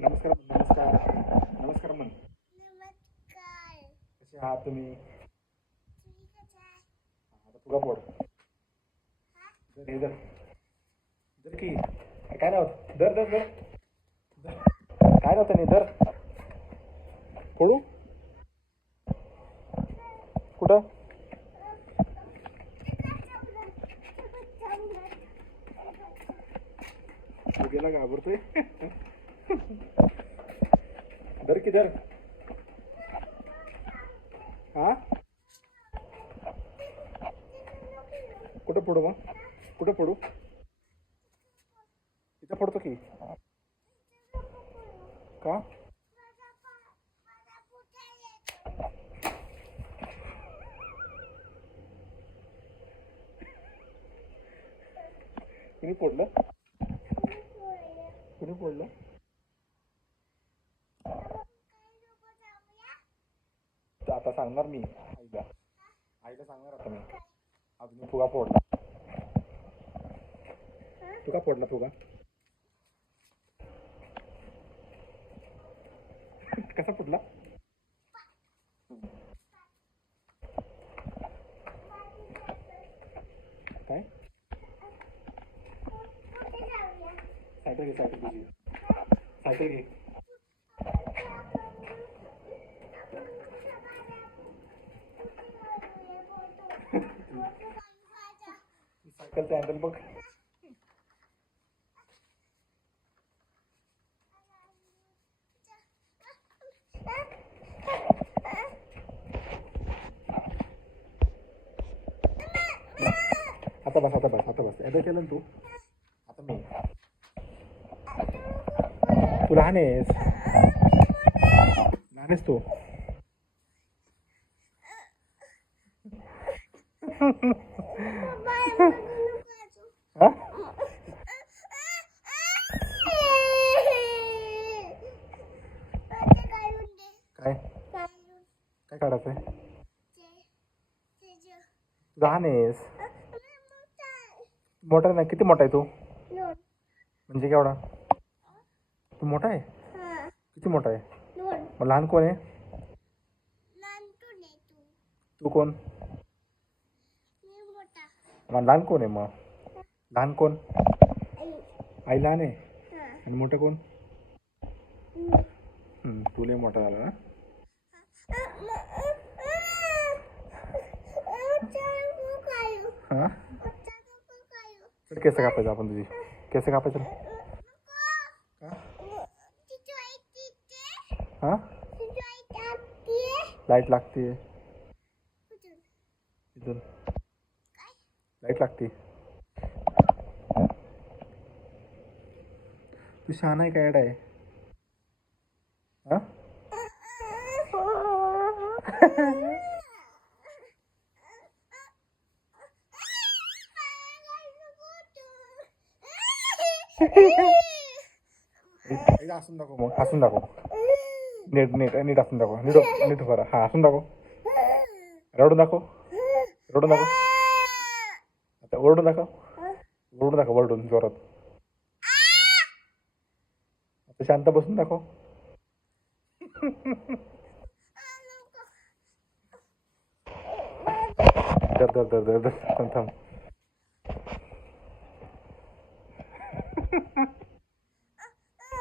नमस्कार नमस्कार. नमस्कार म्हण. कसे आहात तुम्ही? आता तुला पोड. दर हे दर दर की काय नाव दर दर दर दर. काय नव्हतं नाही दर फोडू कुठं? गेला घाबरतोय. इधर हा? कुठं पडू मग? कुठं पडू इथं पडतो की. का? कुणी पडलं कुणी पडलं आता सांगणार मी. आईला. आईला सांगणार आता मी. अजून फुगा फोडला. फुगा फोडला फुगा. कसा फुटला? काय? सायकल घे सायकल घे. सायकल घे. सायकलचा हँडल बघ आता बस आता बस आता बस एकदा केलं ना तू आता मी तू लहान आहेस लहान आहेस तू हा काय? काय काढायचं आहे लहान आहेस. मोठा नाही किती मोठा आहे तू? म्हणजे केवढा? तू मोठा आहे? किती मोठा आहे? मग लहान कोण आहे? तू कोण? लहान कोण आहे मग? लहान कोण? आई लहान आहे? आणि मोठं कोण? हम्म, तू लय मोठा झाला ना? हां? केस कापायचं आपण तुझी. केस कापायचं हां? लाइट लागते इथून. लाइट लागते. तू शहाणा आहे काय आहे? हा? हसून दाखव मग हसून दाखव. नीट नीट नीट हसून दाखव. नीट हो, नीट हो बरं. हा हसून दाखव. रडून दाखव रडून दाखव आता ओरडून दाखव ओरडून दाखव ओरडून जोरात. आता शांत बसून दाखव. दर दर दर दर दर थांब थांब.